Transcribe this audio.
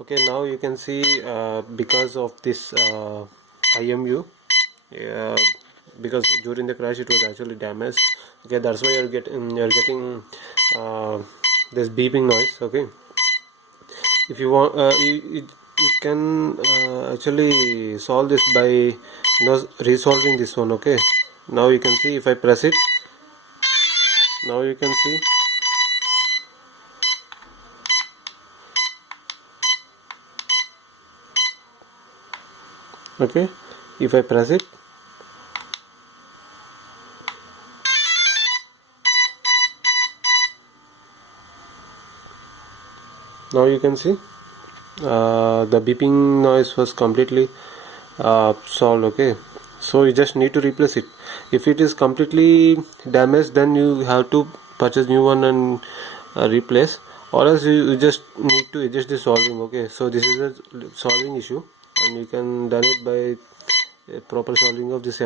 Okay, now you can see because of this IMU, because during the crash it was actually damaged. Okay, that's why you're getting this beeping noise. Okay, if you want, you can actually solve this by resolving this one. Okay, now you can see if I press it, now you can see. Okay, if I press it, now you can see the beeping noise was completely solved. Okay, so you just need to replace it. If it is completely damaged, then you have to purchase new one and replace, or else you just need to adjust the solving. Okay, so this is a solving issue, and you can done it by proper solving of this